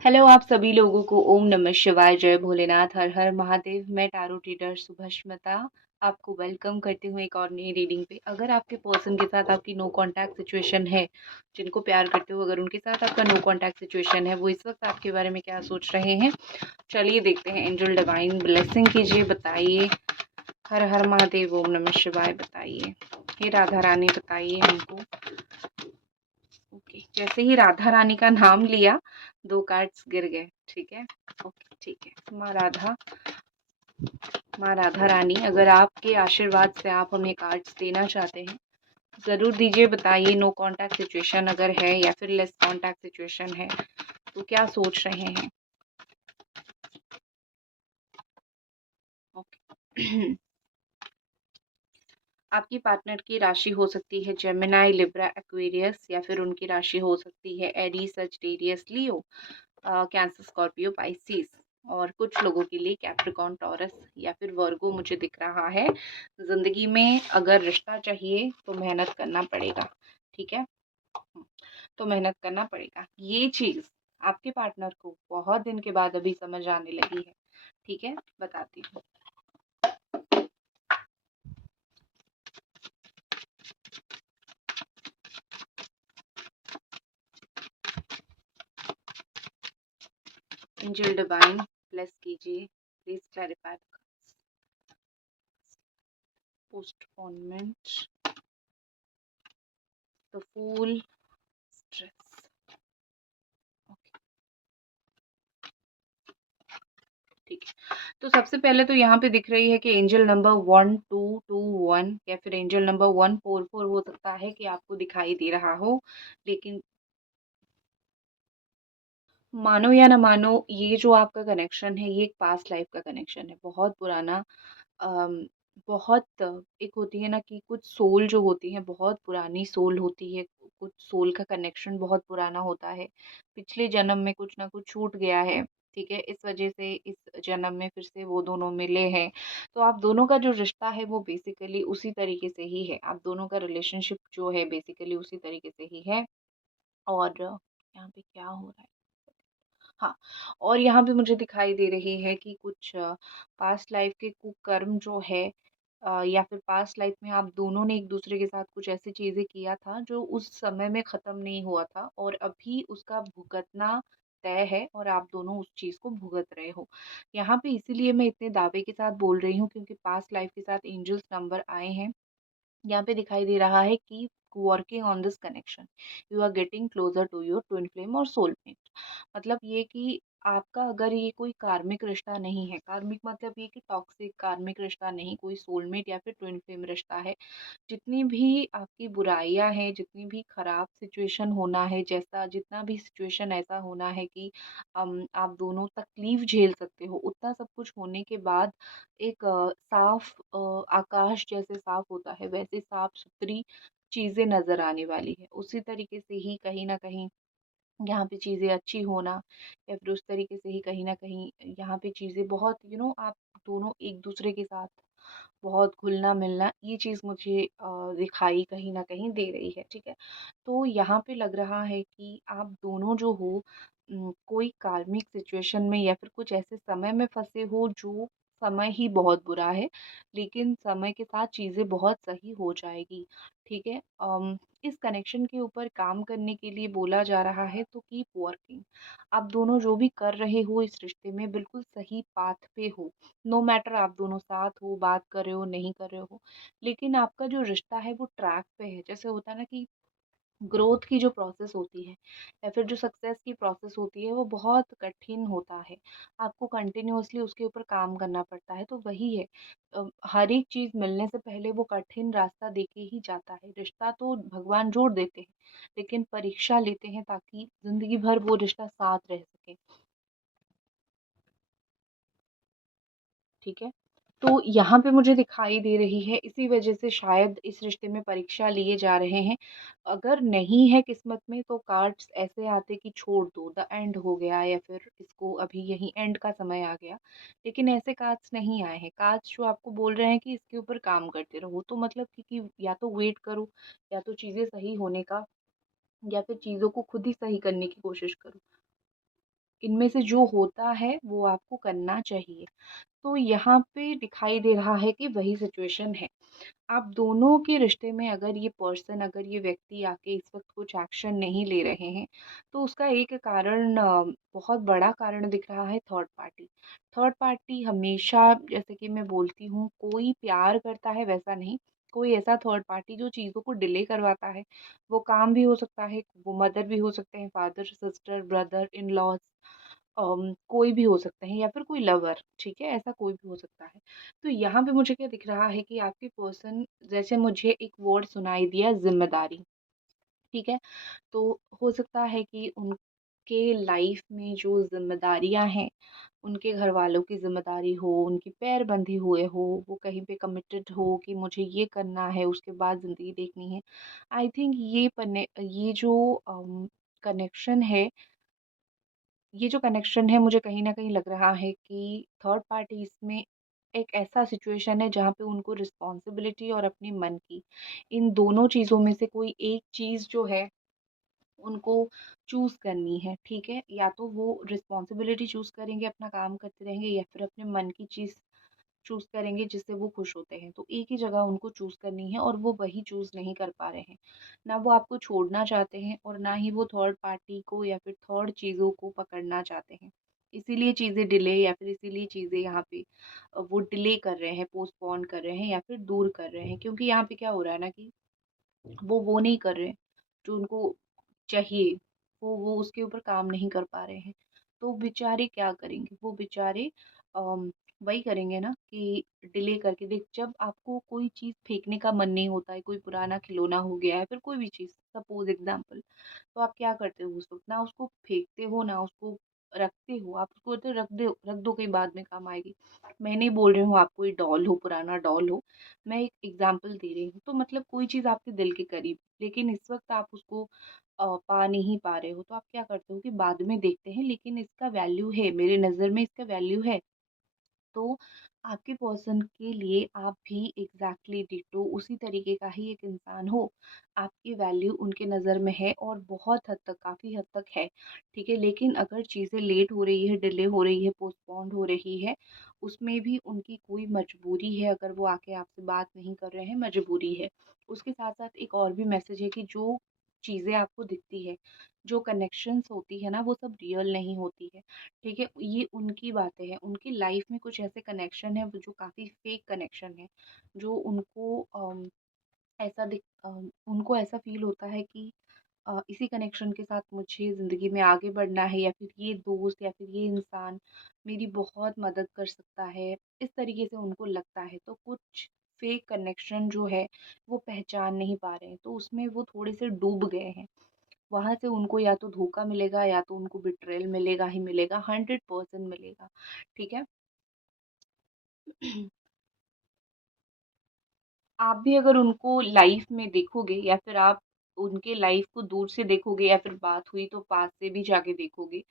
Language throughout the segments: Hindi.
हेलो आप सभी लोगों को ओम नमः शिवाय, जय भोलेनाथ, हर हर महादेव। मैं टैरो रीडर सुभष्मिता आपको वेलकम करती हूँ एक और नई रीडिंग पे। अगर आपके पर्सन के साथ आपकी नो कांटेक्ट सिचुएशन है, जिनको प्यार करते हो, अगर उनके साथ आपका नो कांटेक्ट सिचुएशन है, वो इस वक्त आपके बारे में क्या सोच रहे हैं, चलिए देखते हैं। एंजल डिवाइन ब्लेसिंग कीजिए, बताइए। हर हर महादेव, ओम नमः शिवाय, बताइए। हे राधा रानी बताइए हमको। ओके, जैसे ही राधा रानी का नाम लिया, दो कार्ड्स गिर गए। ठीक है, ओके ठीक है। माँ राधा रानी, अगर आपके आशीर्वाद से आप हमें कार्ड्स देना चाहते हैं, जरूर दीजिए। बताइए नो कांटेक्ट सिचुएशन अगर है या फिर लेस कांटेक्ट सिचुएशन है, तो क्या सोच रहे हैं। ओके आपकी पार्टनर की राशि हो सकती है जेमिनाई, लिब्रा, एक्वेरियस, या फिर उनकी राशि हो सकती है एरीज, सजिटेरियस, लियो, कैंसर, स्कॉर्पियो, पाइसिस। और कुछ लोगों के लिए कैप्रिकॉन, टॉरस या फिर वर्गो मुझे दिख रहा है। जिंदगी में अगर रिश्ता चाहिए तो मेहनत करना पड़ेगा। ठीक है, तो मेहनत करना पड़ेगा। ये चीज आपके पार्टनर को बहुत दिन के बाद अभी समझ आने लगी है। ठीक है, बताती हूँ। एंजल डिवाइन ब्लेस कीजिए, please clarify. Postponement, the fool, stress. ठीक है, तो सबसे पहले तो यहाँ पे दिख रही है कि एंजल नंबर 1221 या फिर एंजल नंबर 144 हो सकता है कि आपको दिखाई दे रहा हो। लेकिन मानो या ना मानो, ये जो आपका कनेक्शन है, ये एक पास्ट लाइफ का कनेक्शन है, बहुत पुराना। अम, बहुत एक होती है ना कि कुछ सोल जो होती है, बहुत पुरानी सोल होती है। कुछ सोल का कनेक्शन बहुत पुराना होता है। पिछले जन्म में कुछ ना कुछ छूट गया है। ठीक है, इस वजह से इस जन्म में फिर से वो दोनों मिले हैं। तो आप दोनों का जो रिश्ता है वो बेसिकली उसी तरीके से ही है। आप दोनों का रिलेशनशिप जो है बेसिकली उसी तरीके से ही है। और यहाँ पे क्या हो रहा है। हाँ, और यहाँ पे मुझे दिखाई दे रही है कि कुछ पास्ट लाइफ के कुकर्म जो है, या फिर पास्ट लाइफ में आप दोनों ने एक दूसरे के साथ कुछ ऐसी चीजें किया था जो उस समय में खत्म नहीं हुआ था, और अभी उसका भुगतना तय है, और आप दोनों उस चीज को भुगत रहे हो। यहाँ पे इसीलिए मैं इतने दावे के साथ बोल रही हूँ, क्योंकि पास्ट लाइफ के साथ एंजल्स नंबर आए हैं। यहाँ पे दिखाई दे रहा है कि working on this connection, you are getting closer to your twin flame और सोलमेट। मतलब ये कि आपका अगर ये कोई कार्मिक रिश्ता नहीं है, कार्मिक मतलब ये कि टॉक्सिक कार्मिक रिश्ता नहीं, कोई सोलमेट या फिर ट्विन फ्लेम रिश्ता है। जितनी भी आपकी बुराइयां हैं, जितनी भी खराब सिचुएशन होना है, जैसा जितना भी सिचुएशन ऐसा होना है कि आप दोनों तकलीफ झेल सकते हो, उतना सब कुछ होने के बाद एक साफ आकाश जैसे साफ होता है, वैसे साफ सुथरी चीजें नजर आने वाली है। उसी तरीके से ही कहीं ना कहीं यहाँ पे चीजें अच्छी होना, या फिर उस तरीके से ही कहीं ना कहीं यहाँ पे चीजें बहुत आप दोनों एक दूसरे के साथ बहुत घुलना मिलना, ये चीज मुझे दिखाई कहीं ना कहीं दे रही है। ठीक है, तो यहाँ पे लग रहा है कि आप दोनों जो हो, कोई कार्मिक सिचुएशन में या फिर कुछ ऐसे समय में फंसे हो जो समय ही बहुत बुरा है, लेकिन समय के साथ चीजें बहुत सही हो जाएगी। ठीक है, इस कनेक्शन के ऊपर काम करने के लिए बोला जा रहा है, तो कीप वर्किंग। आप दोनों जो भी कर रहे हो इस रिश्ते में बिल्कुल सही पाथ पे हो। नो मैटर आप दोनों साथ हो, बात कर रहे हो, नहीं कर रहे हो, लेकिन आपका जो रिश्ता है वो ट्रैक पे है। जैसे होता है ना कि ग्रोथ की जो प्रोसेस होती है या फिर जो सक्सेस की प्रोसेस होती है, वो बहुत कठिन होता है। आपको कंटिन्यूअसली उसके ऊपर काम करना पड़ता है, तो वही है। हर एक चीज मिलने से पहले वो कठिन रास्ता देके ही जाता है। रिश्ता तो भगवान जोड़ देते हैं, लेकिन परीक्षा लेते हैं ताकि जिंदगी भर वो रिश्ता साथ रह सके। ठीक है, तो यहाँ पे मुझे दिखाई दे रही है, इसी वजह से शायद इस रिश्ते में परीक्षा लिए जा रहे हैं। अगर नहीं है किस्मत में, तो कार्ड्स ऐसे आते कि छोड़ दो, द एंड हो गया, या फिर इसको अभी यही एंड का समय आ गया। लेकिन ऐसे कार्ड्स नहीं आए हैं। कार्ड्स जो आपको बोल रहे हैं कि इसके ऊपर काम करते रहो, तो मतलब कि या तो वेट करो, या तो चीजें सही होने का, या फिर चीजों को खुद ही सही करने की कोशिश करो। इनमें से जो होता है वो आपको करना चाहिए। तो यहाँ पे दिखाई दे रहा है कि वही सिचुएशन है। आप दोनों के रिश्ते में अगर ये पर्सन, अगर ये व्यक्ति आके इस वक़्त कुछ एक्शन नहीं ले रहे हैं, तो उसका एक कारण बहुत बड़ा कारण दिख रहा है थर्ड पार्टी। थर्ड पार्टी हमेशा, जैसे कि मैं बोलती हूँ, कोई प्यार करता है वैसा नहीं, कोई ऐसा थर्ड पार्टी जो चीज़ों को डिले करवाता है। वो काम भी हो सकता है, वो मदर भी हो सकते हैं, फादर, सिस्टर, ब्रदर, इन-लॉज़, कोई भी हो सकते हैं या फिर कोई लवर, ठीक है? ऐसा कोई भी हो सकता है। तो यहाँ पे मुझे क्या दिख रहा है कि आपके पर्सन, जैसे मुझे एक वर्ड सुनाई दिया ज़िम्मेदारी, ठीक है? तो हो सकता है कि उनके लाइफ में जो ज़िम्मेदारियाँ हैं, उनके घरवालों की ज़िम्मेदारी हो, उनकी पैर बंधे हुए हो, वो कहीं पे कमिटेड हो कि मुझे ये करना है, उसके बाद ज़िंदगी देखनी है। आई थिंक ये जो कनेक्शन है, ये जो कनेक्शन है, मुझे कहीं न कहीं लग रहा है कि थर्ड पार्टी इसमें एक ऐसा सिचुएशन है जहाँ पे उनको रिस्पॉन्सिबिलिटी और अपने मन की, इन दोनों चीज़ों में से कोई एक चीज़ जो है उनको चूज़ करनी है, ठीक है? या तो वो रिस्पॉन्सिबिलिटी चूज़ करेंगे, अपना काम करते रहेंगे, या फिर अपने मन की चीज़ चूज़ करेंगे जिससे वो खुश होते हैं। तो एक ही जगह उनको चूज़ करनी है और वो वही चूज़ नहीं कर पा रहे हैं। ना वो आपको छोड़ना चाहते हैं और ना ही वो थर्ड पार्टी को या फिर थर्ड चीज़ों को पकड़ना चाहते हैं। इसीलिए चीज़ें डिले, या फिर इसीलिए चीज़ें यहाँ पे वो डिले कर रहे हैं, पोस्टपोन कर रहे हैं या फिर दूर कर रहे हैं। क्योंकि यहाँ पे क्या हो रहा है ना कि वो नहीं कर रहे हैं, जो उनको चाहिए, वो उसके ऊपर काम नहीं कर पा रहे हैं। तो बेचारे क्या करेंगे? वो बेचारे वही करेंगे ना कि डिले करके, देख, जब आपको कोई चीज़ फेंकने का मन नहीं होता है, कोई पुराना खिलौना हो गया है, फिर कोई भी चीज़, सपोज़ एग्ज़ाम्पल, तो आप क्या करते हो उस वक़्त? ना उसको फेंकते हो, ना उसको रखते हो, आप उसको तो रख दो, कहीं बाद में काम आएगी। मैं नहीं बोल रही हूँ आप कोई डॉल हो, पुराना डॉल हो, मैं एक एग्ज़ाम्पल दे रही हूँ। तो मतलब कोई चीज़ आपके दिल के करीब, लेकिन इस वक़्त आप उसको पा नहीं पा रहे हो, तो आप क्या करते हो कि बाद में देखते हैं, लेकिन इसका वैल्यू है, मेरी नज़र में इसका वैल्यू है। तो आपके पर्सन के लिए आप भी एग्ज़ैक्टली डिट्टो उसी तरीके का ही एक इंसान हो। आपकी वैल्यू उनके नज़र में है और बहुत हद तक, काफ़ी हद तक है, ठीक है? लेकिन अगर चीज़ें लेट हो रही है, डिले हो रही है, पोस्टपोन्ड हो रही है, उसमें भी उनकी कोई मजबूरी है, अगर वो आके आपसे बात नहीं कर रहे हैं, मजबूरी है। उसके साथ-साथ एक और भी मैसेज है कि जो चीज़ें आपको दिखती है, जो कनेक्शंस होती है ना, वो सब रियल नहीं होती है। ठीक है? ये उनकी बातें हैं, उनकी लाइफ में कुछ ऐसे कनेक्शन हैं वो जो काफ़ी फेक कनेक्शन हैं, जो उनको ऐसा फ़ील होता है कि इसी कनेक्शन के साथ मुझे ज़िंदगी में आगे बढ़ना है, या फिर ये दोस्त या फिर ये इंसान मेरी बहुत मदद कर सकता है, इस तरीके से उनको लगता है। तो कुछ फेक कनेक्शन जो है, वो पहचान नहीं पा रहे हैं, तो उसमें वो थोड़े से डूब गए हैं। वहाँ से उनको या तो धोखा मिलेगा या तो उनको बिट्रेयल मिलेगा ही मिलेगा, 100% मिलेगा, ठीक है? आप भी अगर उनको लाइफ में देखोगे, या फिर आप उनके लाइफ को दूर से देखोगे, या फिर बात हुई तो पास से भी जाके देखोगे,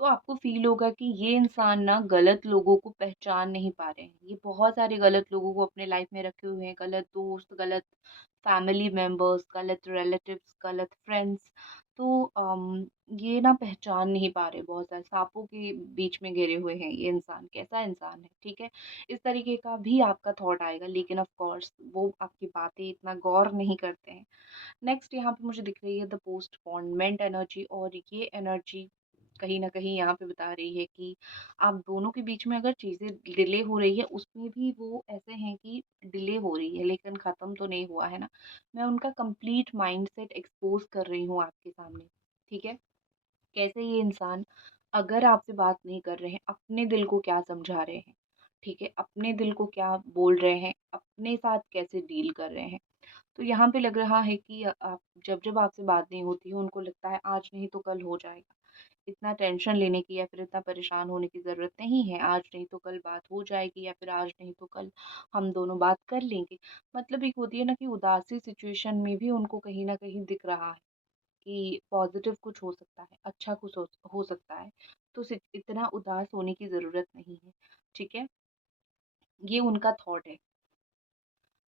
तो आपको फ़ील होगा कि ये इंसान ना गलत लोगों को पहचान नहीं पा रहे हैं। ये बहुत सारे गलत लोगों को अपने लाइफ में रखे हुए हैं, गलत दोस्त, गलत फैमिली मेंबर्स, गलत रिलेटिव्स, गलत फ्रेंड्स। तो ये ना पहचान नहीं पा रहे, बहुत सारे सांपों के बीच में घिरे हुए हैं, ये इंसान कैसा इंसान है, ठीक है? इस तरीके का भी आपका थॉट आएगा, लेकिन ऑफ कोर्स वो आपकी बातें इतना गौर नहीं करते हैं। नेक्स्ट यहाँ पे मुझे दिख रही है द पोस्टपोनमेंट एनर्जी, और ये एनर्जी कहीं न कहीं यहाँ पे बता रही है कि आप दोनों के बीच में अगर चीज़ें डिले हो रही है, उसमें भी वो ऐसे हैं कि डिले हो रही है लेकिन ख़त्म तो नहीं हुआ है ना। मैं उनका कंप्लीट माइंडसेट एक्सपोज़ कर रही हूँ आपके सामने, ठीक है? कैसे ये इंसान अगर आपसे बात नहीं कर रहे हैं, अपने दिल को क्या समझा रहे हैं, ठीक है? अपने दिल को क्या बोल रहे हैं, अपने साथ कैसे डील कर रहे हैं। तो यहाँ पे लग रहा है कि आप जब-जब आपसे बात नहीं होती है, उनको लगता है आज नहीं तो कल हो जाएगा। इतना टेंशन लेने की या फिर इतना परेशान होने की ज़रूरत नहीं है, आज नहीं तो कल बात हो जाएगी, या फिर आज नहीं तो कल हम दोनों बात कर लेंगे। मतलब एक होती है ना कि उदासी सिचुएशन में भी उनको कहीं न कहीं दिख रहा है कि पॉज़िटिव कुछ हो सकता है, अच्छा कुछ हो सकता है। तो इतना उदास होने की ज़रूरत नहीं है, ठीक है? ये उनका थॉट है।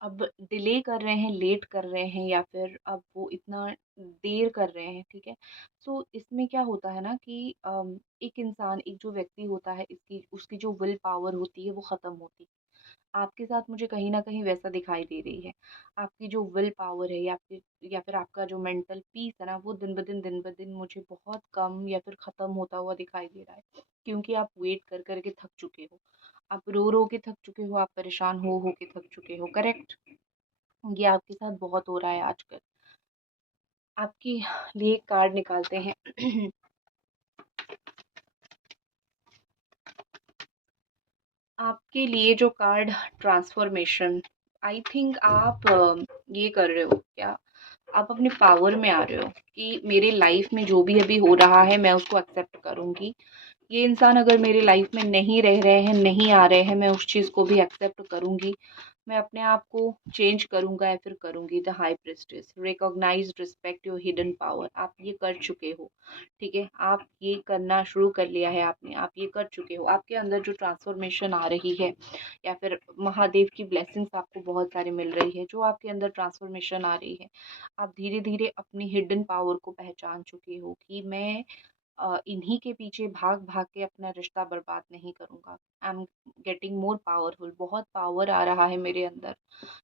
अब डिले कर रहे हैं, लेट कर रहे हैं, या फिर अब वो इतना देर कर रहे हैं, ठीक है? सो इसमें क्या होता है ना कि एक इंसान, एक जो व्यक्ति होता है, इसकी उसकी जो विल पावर होती है वो ख़त्म होती है। आपके साथ मुझे कहीं न कहीं वैसा दिखाई दे रही है। आपकी जो विल पावर है, या फिर आपका जो मेंटल पीस है ना, वो दिन-ब-दिन मुझे बहुत कम या फिर ख़त्म होता हुआ दिखाई दे रहा है। क्योंकि आप वेट कर के थक चुके हो। आप रो-रो के थक चुके हो, आप परेशान हो के थक चुके हो, करेक्ट? ये आपके साथ बहुत हो रहा है आजकल। आपके लिए एक कार्ड निकालते हैं। आपके लिए जो कार्ड ट्रांसफॉर्मेशन, आई थिंक आप ये कर रहे हो क्या, आप अपने पावर में आ रहे हो कि मेरे लाइफ में जो भी अभी हो रहा है मैं उसको एक्सेप्ट करूंगी। ये इंसान अगर मेरी लाइफ में नहीं रह रहे हैं, नहीं आ रहे हैं, मैं उस चीज़ को भी एक्सेप्ट करूंगी। मैं अपने आप को चेंज करूंगा या फिर करूंगी। The high priestess, recognise, respect your hidden power. आप ये कर चुके हो, ठीक है? आप ये करना शुरू कर लिया है आपने, आप ये कर चुके हो। आपके अंदर जो ट्रांसफॉर्मेशन आ रही है, या फिर महादेव की ब्लेसिंग्स आपको बहुत सारी मिल रही है, जो आपके अंदर ट्रांसफॉर्मेशन आ रही है, आप धीरे धीरे अपनी हिडन पावर को पहचान चुके हो कि मैं इन्हीं के पीछे भाग भाग के अपना रिश्ता बर्बाद नहीं करूंगा। I am getting more powerful, बहुत पावर आ रहा है मेरे अंदर,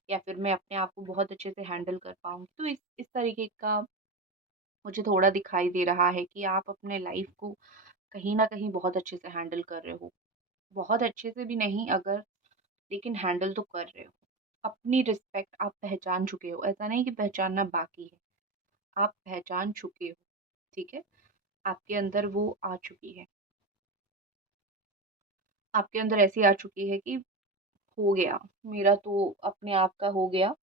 या फिर मैं अपने आप को बहुत अच्छे से हैंडल कर पाऊंगी। तो इस तरीके का मुझे थोड़ा दिखाई दे रहा है कि आप अपने लाइफ को कहीं ना कहीं बहुत अच्छे से हैंडल कर रहे हो। बहुत अच्छे से भी नहीं अगर, लेकिन हैंडल तो कर रहे हो। अपनी रिस्पेक्ट आप पहचान चुके हो, ऐसा नहीं कि पहचानना बाकी है, आप पहचान चुके हो, ठीक है? आपके अंदर वो आ चुकी है, आपके अंदर ऐसी आ चुकी है कि हो गया, मेरा तो अपने आप का हो गया।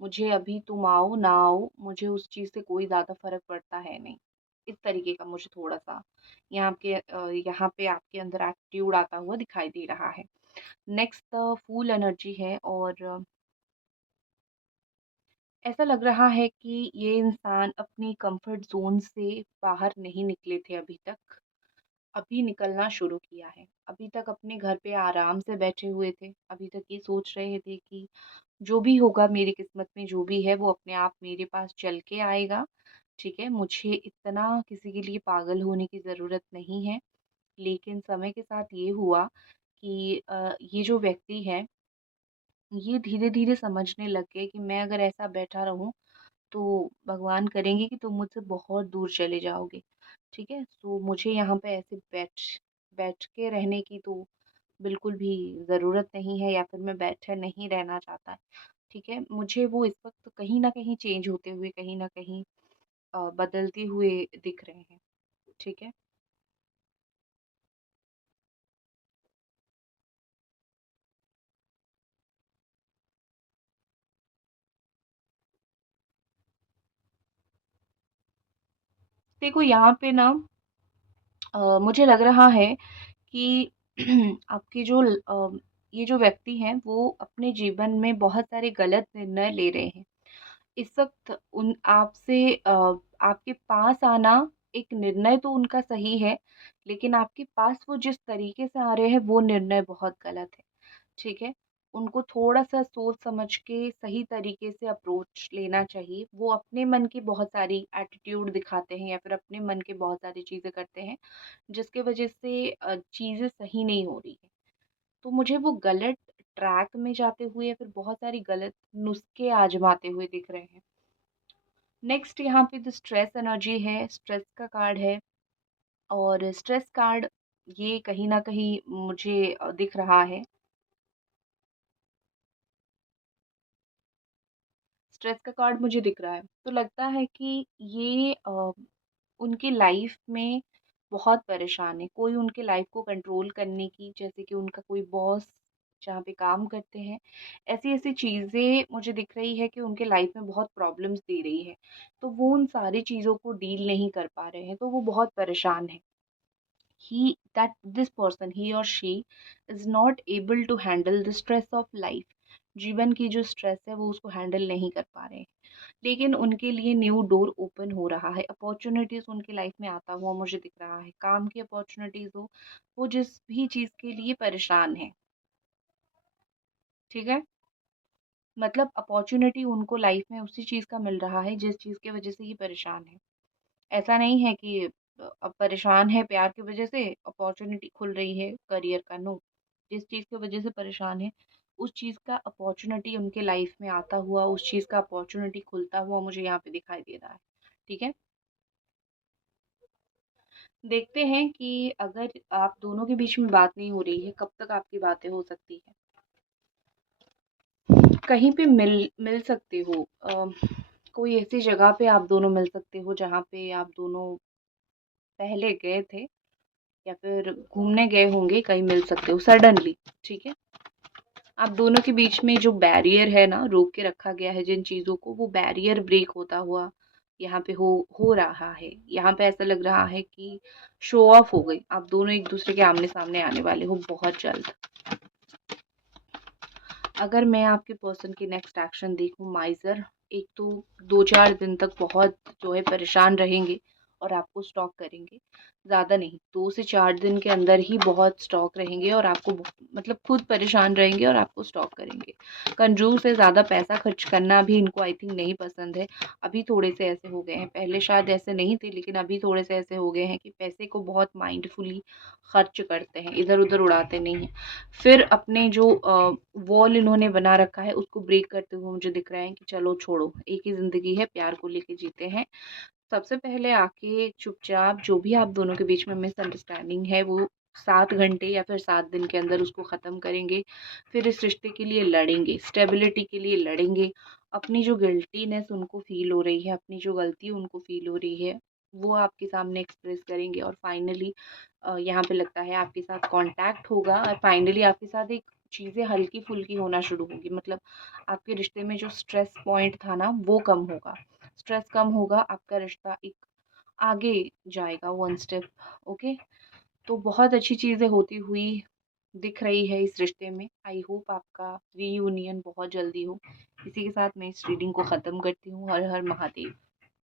मुझे अभी तुम आओ ना आओ, मुझे उस चीज़ से कोई ज़्यादा फ़र्क पड़ता है नहीं। इस तरीके का मुझे थोड़ा-सा यहाँ पे आपके अंदर एटीट्यूड आता हुआ दिखाई दे रहा है। नेक्स्ट फूल एनर्जी है, और ऐसा लग रहा है कि ये इंसान अपनी कंफर्ट ज़ोन से बाहर नहीं निकले थे अभी तक। अभी निकलना शुरू किया है। अभी तक अपने घर पे आराम से बैठे हुए थे। अभी तक ये सोच रहे थे कि जो भी होगा मेरी किस्मत में, जो भी है वो अपने आप मेरे पास चल के आएगा, ठीक है? मुझे इतना किसी के लिए पागल होने की ज़रूरत नहीं है। लेकिन समय के साथ ये हुआ कि ये जो व्यक्ति है, ये धीरे-धीरे समझने लग गए कि मैं अगर ऐसा बैठा रहूँ, तो भगवान करेंगे कि तुम मुझसे बहुत दूर चले जाओगे, ठीक है? तो मुझे यहाँ पे ऐसे बैठ बैठ के रहने की तो बिल्कुल भी ज़रूरत नहीं है, या फिर मैं बैठे नहीं रहना चाहता, ठीक है? मुझे वो इस वक़्त कहीं न कहीं चेंज होते हुए, कहीं न कहीं बदलते हुए दिख रहे हैं, ठीक है? देखो यहाँ पे ना मुझे लग रहा है कि आपके ये जो व्यक्ति हैं, वो अपने जीवन में बहुत सारे गलत निर्णय ले रहे हैं। इस वक़्त उन आपसे आपके पास आना, एक निर्णय तो उनका सही है, लेकिन आपके पास वो जिस तरीके से आ रहे हैं, वो निर्णय बहुत गलत है, ठीक है? उनको थोड़ा-सा सोच समझ के सही तरीके से अप्रोच लेना चाहिए। वो अपने मन की बहुत सारी एटीट्यूड दिखाते हैं, या फिर अपने मन की बहुत सारी चीज़ें करते हैं, जिसकी वजह से चीज़ें सही नहीं हो रही हैं। तो मुझे वो गलत ट्रैक में जाते हुए, या फिर बहुत सारी गलत नुस्खे आज़माते हुए दिख रहे हैं। नेक्स्ट यहाँ पे द स्ट्रेस एनर्जी है, स्ट्रेस का कार्ड है, और स्ट्रेस कार्ड ये कहीं न कहीं मुझे दिख रहा है। स्ट्रेस का कार्ड मुझे दिख रहा है, तो लगता है कि ये उनकी लाइफ में बहुत परेशान है। कोई उनके लाइफ को कंट्रोल करने की, जैसे कि उनका कोई बॉस जहाँ पे काम करते हैं, ऐसी-ऐसी चीज़ें मुझे दिख रही है कि उनके लाइफ में बहुत प्रॉब्लम्स दे रही है। तो वो उन सारी चीज़ों को डील नहीं कर पा रहे हैं, तो वो बहुत परेशान हैं। he that this person, he or she is not able to handle the stress of life। जीवन की जो स्ट्रेस है वो उसको हैंडल नहीं कर पा रहे हैं, लेकिन उनके लिए न्यू डोर ओपन हो रहा है, अपॉर्चुनिटीज उनकी लाइफ में आता हुआ मुझे दिख रहा है, काम की अपॉर्चुनिटीज हो, वो जिस भी चीज के लिए परेशान है, ठीक है? मतलब अपॉर्च्युनिटी उनको लाइफ में उसी चीज़ का मिल रहा है जिस चीज़ की वजह से ये परेशान है। ऐसा नहीं है कि अब परेशान है प्यार की वजह से अपॉर्च्युनिटी खुल रही है करियर का, नो। जिस चीज़ की वजह से परेशान है उस चीज़ का अपॉर्च्युनिटी उनके लाइफ में आता हुआ, उस चीज़ का अपॉर्च्युनिटी खुलता हुआ मुझे यहाँ पे दिखाई दे रहा है। ठीक है? देखते हैं कि अगर आप दोनों के बीच में बात नहीं हो रही है, कब तक आपकी बातें हो सकती है। कहीं पे मिल मिल सकते हो, कोई ऐसी जगह पे आप दोनों मिल सकते हो जहाँ पे आप दोनों पहले गए थे या फिर घूमने गए होंगे, कहीं मिल सकते हो सडनली। ठीक है? आप दोनों के बीच में जो बैरियर है ना, रोक के रखा गया है जिन चीज़ों को, वो बैरियर ब्रेक होता हुआ यहाँ पे हो रहा है। यहाँ पे ऐसा लग रहा है कि शो ऑफ हो गई, आप दोनों एक दूसरे के आमने सामने आने वाले हो बहुत जल्द। अगर मैं आपके पर्सन की नेक्स्ट एक्शन देखूं माइज़र, एक तो 2-4 दिन तक बहुत जो है परेशान रहेंगे और आपको स्टॉक करेंगे। ज़्यादा नहीं, 2 से 4 दिन के अंदर ही बहुत स्टॉक रहेंगे और आपको मतलब खुद परेशान रहेंगे और आपको स्टॉक करेंगे। कंजूस है, ज़्यादा पैसा खर्च करना भी इनको आई थिंक नहीं पसंद है। अभी थोड़े से ऐसे हो गए हैं, पहले शायद ऐसे नहीं थे लेकिन अभी थोड़े से ऐसे हो गए हैं कि पैसे को बहुत माइंडफुली खर्च करते हैं, इधर-उधर उड़ाते नहीं हैं। फिर अपने जो वॉल इन्होंने बना रखा है उसको ब्रेक करते हुए मुझे दिख रहा है कि चलो छोड़ो, एक ही ज़िंदगी है, प्यार को लेके जीते हैं। सबसे पहले आके चुपचाप जो भी आप दोनों के बीच में मिसअंडरस्टैंडिंग है वो 7 घंटे या फिर 7 दिन के अंदर उसको ख़त्म करेंगे। फिर इस रिश्ते के लिए लड़ेंगे, स्टेबिलिटी के लिए लड़ेंगे। अपनी जो गिल्टीनेस उनको फ़ील हो रही है, अपनी जो गलती उनको फ़ील हो रही है, वो आपके सामने एक्सप्रेस करेंगे और फाइनली यहाँ पे लगता है आपके साथ कॉन्टैक्ट होगा और फाइनली आपके साथ एक चीज़ें हल्की-फुल्की होना शुरू होगी। मतलब आपके रिश्ते में जो स्ट्रेस पॉइंट था ना, वो कम होगा। स्ट्रेस कम होगा, आपका रिश्ता एक आगे जाएगा 1 स्टेप। ओके? तो बहुत अच्छी चीज़ें होती हुई दिख रही है इस रिश्ते में। आई होप आपका रीयूनियन बहुत जल्दी हो। इसी के साथ मैं इस रीडिंग को ख़त्म करती हूँ। हर हर महादेव।